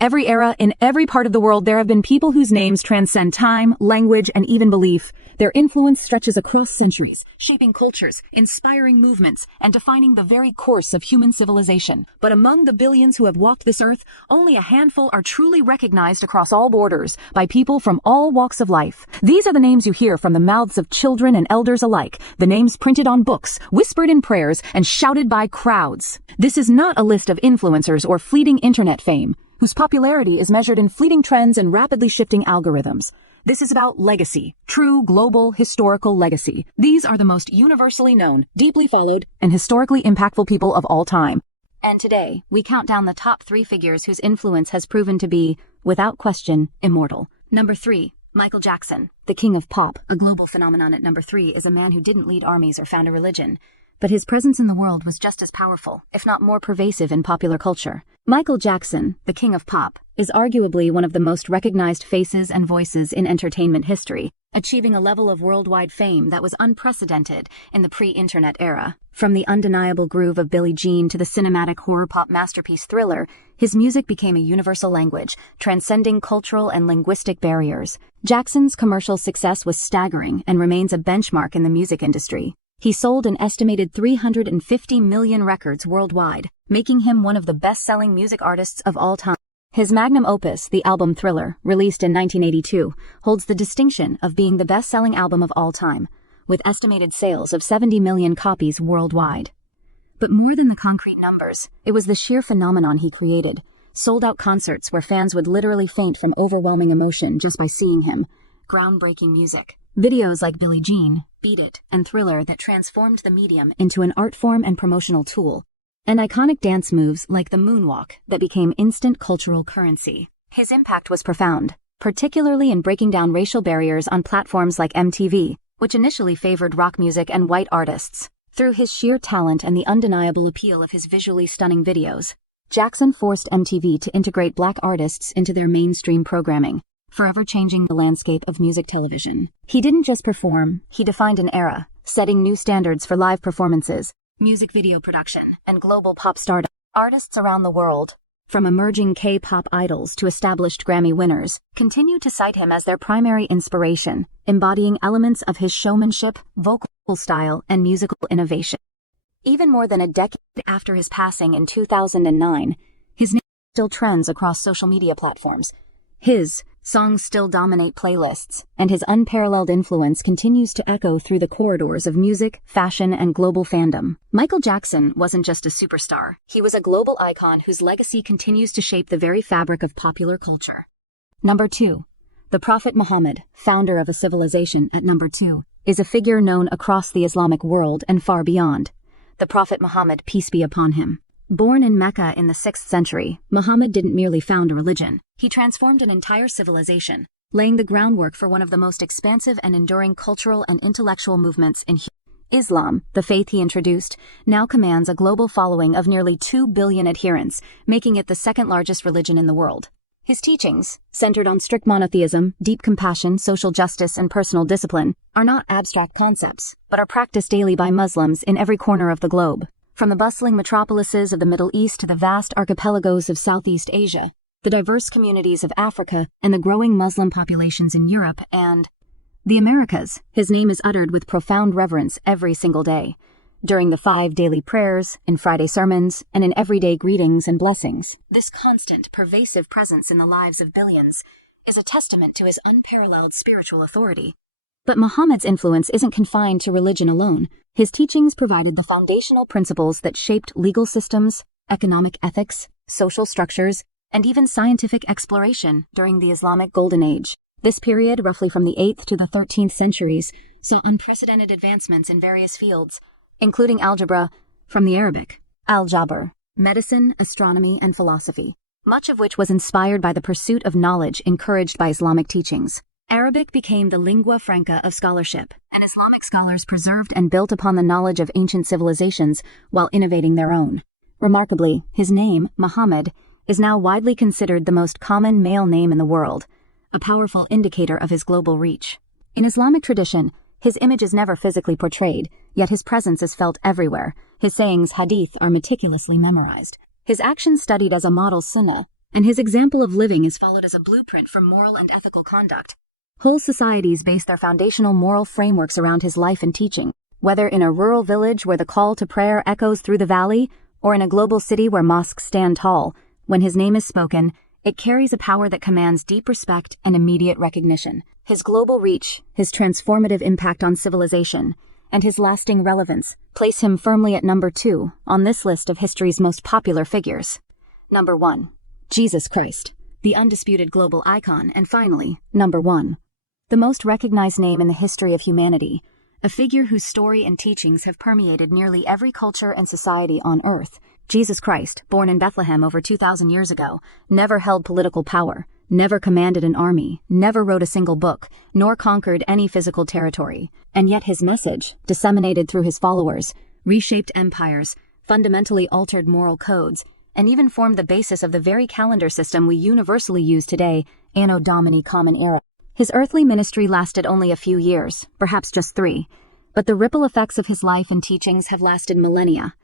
Every era, in every part of the world, there have been people whose names transcend time, language, and even belief. Their influence stretches across centuries, shaping cultures, inspiring movements, and defining the very course of human civilization. But among the billions who have walked this earth, only a handful are truly recognized across all borders by people from all walks of life. These are the names you hear from the mouths of children and elders alike, the names printed on books, whispered in prayers, and shouted by crowds. This is not a list of influencers or fleeting internet fame, whose popularity is measured in fleeting trends and rapidly shifting algorithms. This is about legacy, true global historical legacy. These are the most universally known, deeply followed, and historically impactful people of all time. And today, we count down the top 3 figures whose influence has proven to be, without question, immortal. Number 3. Michael Jackson, the king of pop. A global phenomenon at number 3 is a man who didn't lead armies or found a religion, but his presence in the world was just as powerful, if not more pervasive in popular culture. Michael Jackson, the king of pop, is arguably one of the most recognized faces and voices in entertainment history, achieving a level of worldwide fame that was unprecedented in the pre-internet era. From the undeniable groove of Billie Jean to the cinematic horror pop masterpiece Thriller, his music became a universal language, transcending cultural and linguistic barriers. Jackson's commercial success was staggering and remains a benchmark in the music industry. He sold an estimated 350 million records worldwide, making him one of the best-selling music artists of all time. His magnum opus, the album Thriller, released in 1982, holds the distinction of being the best-selling album of all time, with estimated sales of 70 million copies worldwide. But more than the concrete numbers, it was the sheer phenomenon he created. Sold-out concerts where fans would literally faint from overwhelming emotion just by seeing him. Groundbreaking music. Videos like Billie Jean, Beat It, and Thriller that transformed the medium into an art form and promotional tool. And iconic dance moves like the moonwalk that became instant cultural currency. His impact was profound, particularly in breaking down racial barriers on platforms like MTV, which initially favored rock music and white artists. Through his sheer talent and the undeniable appeal of his visually stunning videos, Jackson forced MTV to integrate black artists into their mainstream programming, forever changing the landscape of music television. He didn't just perform, he defined an era, setting new standards for live performances, music video production, and global pop stardom. Artists around the world, from emerging K-pop idols to established Grammy winners, continue to cite him as their primary inspiration, embodying elements of his showmanship, vocal style, and musical innovation. Even more than a decade after his passing in 2009, his name still trends across social media platforms. His songs still dominate playlists, and his unparalleled influence continues to echo through the corridors of music, fashion, and global fandom. Michael Jackson wasn't just a superstar. He was a global icon whose legacy continues to shape the very fabric of popular culture. Number 2. The Prophet Muhammad, founder of a civilization at number 2, is a figure known across the Islamic world and far beyond. The Prophet Muhammad, peace be upon him. Born in Mecca in the 6th century, Muhammad didn't merely found a religion. He transformed an entire civilization, laying the groundwork for one of the most expansive and enduring cultural and intellectual movements in Islam. The faith he introduced now commands a global following of nearly 2 billion adherents, making it the second largest religion in the world. His teachings, centered on strict monotheism, deep compassion, social justice, and personal discipline, are not abstract concepts, but are practiced daily by Muslims in every corner of the globe. From the bustling metropolises of the Middle East to the vast archipelagos of Southeast Asia, the diverse communities of Africa, and the growing Muslim populations in Europe and the Americas, his name is uttered with profound reverence every single day, during the 5 daily prayers, in Friday sermons, and in everyday greetings and blessings. This constant, pervasive presence in the lives of billions is a testament to his unparalleled spiritual authority. But Muhammad's influence isn't confined to religion alone. His teachings provided the foundational principles that shaped legal systems, economic ethics, social structures, and even scientific exploration during the Islamic Golden Age. This period, roughly from the 8th to the 13th centuries, saw unprecedented advancements in various fields, including algebra, from the Arabic, al-jabr, medicine, astronomy, and philosophy, much of which was inspired by the pursuit of knowledge encouraged by Islamic teachings. Arabic became the lingua franca of scholarship, and Islamic scholars preserved and built upon the knowledge of ancient civilizations while innovating their own. Remarkably, his name, Muhammad, is now widely considered the most common male name in the world, a powerful indicator of his global reach. In Islamic tradition, his image is never physically portrayed, yet his presence is felt everywhere. His sayings, hadith, are meticulously memorized. His actions studied as a model sunnah, and his example of living is followed as a blueprint for moral and ethical conduct. Whole societies base their foundational moral frameworks around his life and teaching, whether in a rural village where the call to prayer echoes through the valley, or in a global city where mosques stand tall. When his name is spoken, it carries a power that commands deep respect and immediate recognition. His global reach, his transformative impact on civilization, and his lasting relevance place him firmly at number 2 on this list of history's most popular figures. Number 1. Jesus Christ, the undisputed global icon, and finally, number 1. The most recognized name in the history of humanity, a figure whose story and teachings have permeated nearly every culture and society on Earth. Jesus Christ, born in Bethlehem over 2,000 years ago, never held political power, never commanded an army, never wrote a single book, nor conquered any physical territory. And yet his message, disseminated through his followers, reshaped empires, fundamentally altered moral codes, and even formed the basis of the very calendar system we universally use today, Anno Domini Common Era. His earthly ministry lasted only a few years, perhaps just 3, but the ripple effects of his life and teachings have lasted millennia.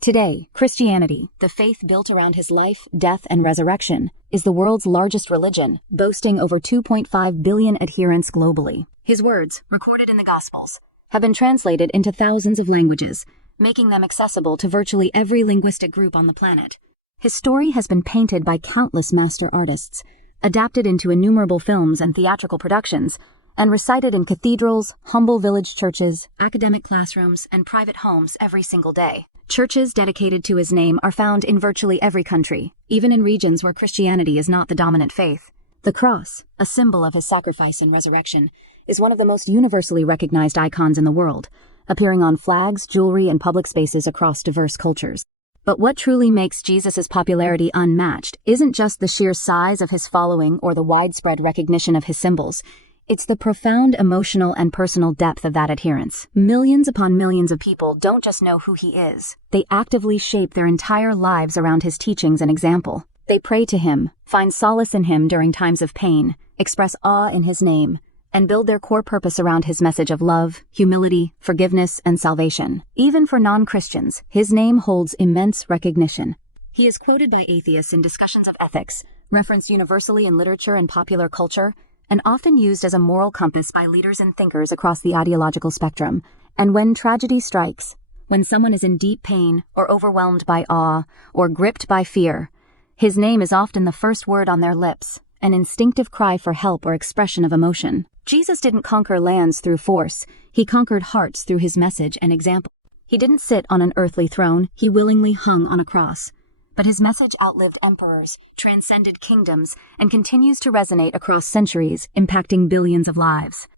Today, Christianity, the faith built around his life, death, and resurrection, is the world's largest religion, boasting over 2.5 billion adherents globally. His words, recorded in the Gospels, have been translated into thousands of languages, making them accessible to virtually every linguistic group on the planet. His story has been painted by countless master artists, adapted into innumerable films and theatrical productions, and recited in cathedrals, humble village churches, academic classrooms, and private homes every single day. Churches dedicated to his name are found in virtually every country, even in regions where Christianity is not the dominant faith. The cross, a symbol of his sacrifice and resurrection, is one of the most universally recognized icons in the world, appearing on flags, jewelry, and public spaces across diverse cultures. But what truly makes Jesus' popularity unmatched isn't just the sheer size of his following or the widespread recognition of his symbols. It's the profound emotional and personal depth of that adherence. Millions upon millions of people don't just know who he is. They actively shape their entire lives around his teachings and example. They pray to him, find solace in him during times of pain, express awe in his name, and build their core purpose around his message of love, humility, forgiveness, and salvation. Even for non-Christians, his name holds immense recognition. He is quoted by atheists in discussions of ethics, referenced universally in literature and popular culture, and often used as a moral compass by leaders and thinkers across the ideological spectrum. And when tragedy strikes, when someone is in deep pain or overwhelmed by awe or gripped by fear, his name is often the first word on their lips, an instinctive cry for help or expression of emotion. Jesus didn't conquer lands through force. He conquered hearts through his message and example. He didn't sit on an earthly throne. He willingly hung on a cross. But his message outlived emperors, transcended kingdoms, and continues to resonate across centuries, impacting billions of lives.